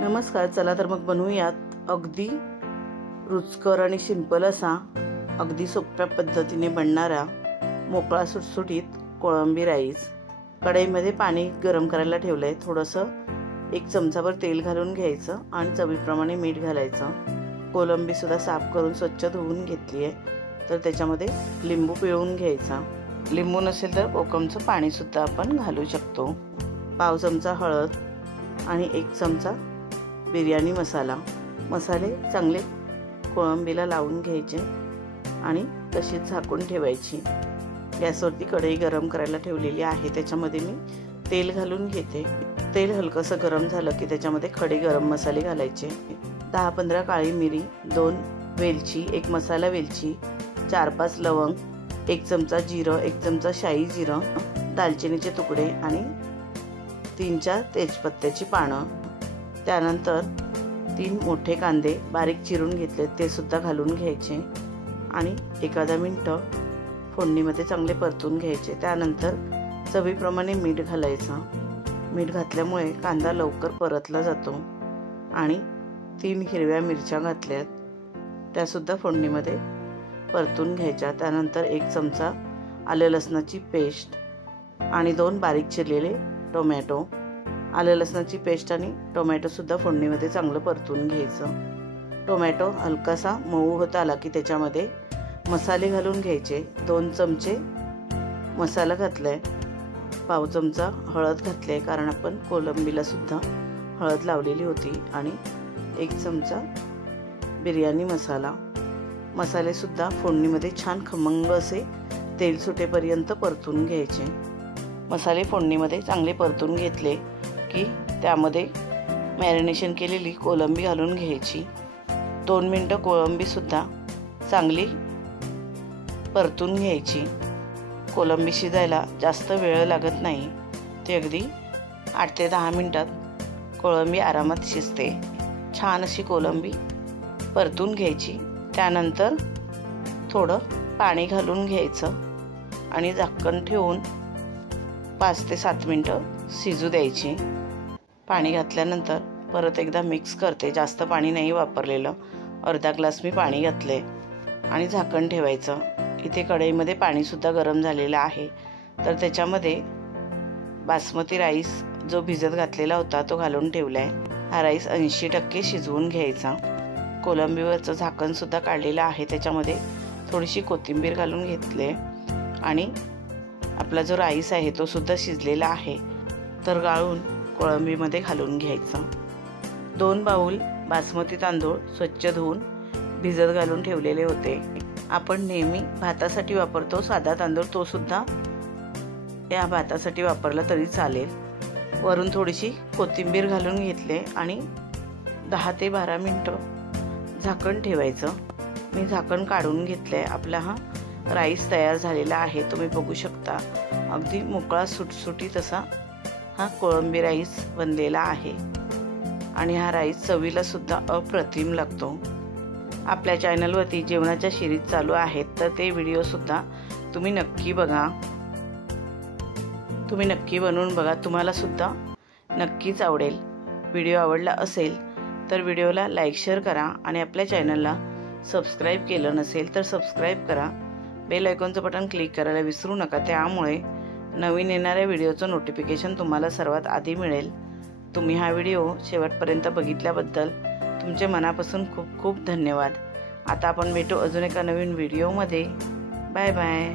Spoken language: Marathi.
नमस्कार, चला तर मग बनवूयात अगदी रुचकर आणि सिंपल असा अगदी सोप्या पद्धतीने बनणारा मोकळा सुटसुटीत कोळंबी राईस। कढईमध्ये पाणी गरम करायला ठेवलंय। थोडंसं 1 चमचाभर तेल घालून घ्यायचं आणि चवीप्रमाणे मीठ घालायचं। कोळंबी सुद्धा साफ करून स्वच्छ धुवून घेतली आहे, तर त्याच्यामध्ये लिंबू पिळून घ्यायचा। लिंबू नसेल तर कोकमचं पाणी सुद्धा आपण घालू शकतो। पाव चमचा हळद आणि 1 चमचा बिर्याणी मसाला। मसाले चांगले कोळंबीला लावून घ्यायचे आणि तशीच झाकून ठेवायची। गॅसवरती कढई गरम करायला ठेवलेली आहे, त्याच्यामध्ये मी तेल घालून घेते। तेल हलकंसं गरम झालं की त्याच्यामध्ये खडे गरम मसाले घालायचे। 10-15 काळी मिरी, 2 वेलची, 1 मसाला वेलची, 4-5 लवंग, 1 चमचा जिरं, 1 चमचा शाही जिरं, दालचिनीचे तुकडे आणि 3-4 तेजपत्त्याची पानं। त्यानंतर 3 मोठे कांदे बारीक चिरून घेतले, ते सुद्धा घालून घ्यायचे आणि एखादा मिनिट फोडणीमध्ये चांगले परतून घ्यायचे। त्यानंतर चवीप्रमाणे मीठ घालायचं। मीठ घातल्यामुळे कांदा लवकर परतला जातो। आणि 3 हिरव्या मिरच्या घातल्यात, त्या सुद्धा फोडणीमध्ये परतून घ्यायच्या। त्यानंतर 1 चमचा आलं लसणाची पेस्ट आणि 2 बारीक चिरलेले टोमॅटो। आलं लसणाची पेस्ट आणि टोमॅटो सुद्धा फोडणीमध्ये चांगलं परतून घ्यायचं। टोमॅटो हलकासा मऊ होत आला की त्याच्यामध्ये मसाले घालून घ्यायचे। 2 चमचे मसाला घातलाय, पाव चमचा हळद घातले, कारण आपण कोळंबीला सुद्धा हळद लावलेली होती, आणि 1 चमचा बिर्याणी मसाला। मसाले सुद्धा फोडणीमध्ये छान खमंग असे तेल सुटेपर्यंत परतून घ्यायचे। मसाले फोडणीमध्ये चांगले परतून घेतले की त्यामध्ये मॅरिनेशन केलेली कोळंबी घालून घ्यायची। 2 मिनिटं कोळंबी सुद्धा चांगली परतून घ्यायची। कोळंबी शिजायला जास्त वेळ लागत नाही, ते अगदी 8 ते 10 मिनिटात कोळंबी आरामात शिजते। छान अशी कोळंबी परतून घ्यायची। त्यानंतर थोडं पाणी घालून घ्यायचं आणि झाकण ठेवून 5 ते 7 मिनिटं शिजू द्यायची। पाणी घातल्यानंतर परत एकदा मिक्स करते। जास्त पाणी नाही वापरलेलं, अर्धा ग्लास मी पाणी घातले आणि झाकण ठेवायचं। इथे कढईमध्ये पाणी सुद्धा गरम झालेलं आहे, तर त्याच्यामध्ये बासमती राईस जो भिजत घातलेला होता तो घालून ठेवलाय। हा राईस 80% शिजवून घ्यायचा। कोळंबीवरचं झाकण सुद्धा काढलेलं आहे, त्याच्यामध्ये थोडीशी कोथिंबीर घालून घेतले आणि आपला जो राईस आहे तो सुद्धा शिजलेला आहे, तर गाळून कोळंबीमध्ये घालून घ्यायचा। 2 बाउल बासमती तांदूळ स्वच्छ धुवून भिजत घालून ठेवलेले होते। आपण नेहमी भातासाठी वापरतो साधा तांदूळ, तो सुद्धा या भातासाठी वापरला तरी चालेल। वरून थोडीशी कोथिंबीर घालून घेतले आणि 10 ते 12 मिनिटं झाकण ठेवायचं। मी झाकण काढून घेतलंय। आपला हा राईस तयार झालेला आहे, तुम्ही बघू शकता। अगदी मोकळा सुटसुटीत असा हा कोळंबी राईस बनलेला आहे आणि हा राईस चवीला सुद्धा अप्रतिम लागतो। आपल्या चॅनलवरती जेवणाच्या सिरीज चालू आहेत, तर ते व्हिडिओ सुद्धा तुम्ही नक्की बघा। तुम्ही नक्की बनवून बघा, तुम्हाला सुद्धा नक्कीच आवडेल। व्हिडिओ आवडला असेल तर व्हिडिओला लाईक शेअर करा आणि आपल्या चॅनलला सबस्क्राईब केलं नसेल तर सबस्क्राईब करा। बेल आयकॉनचं बटन क्लिक करायला विसरू नका, त्यामुळे नवीन येणाऱ्या व्हिडिओचं नोटिफिकेशन तुम्हाला सर्वात आधी मिळेल। तुम्ही हा व्हिडिओ शेवटपर्यंत बघितल्याबद्दल तुमचे मनापासून खूप खूप धन्यवाद। आता आपण भेटू अजून एका नवीन व्हिडिओमध्ये। Bye bye.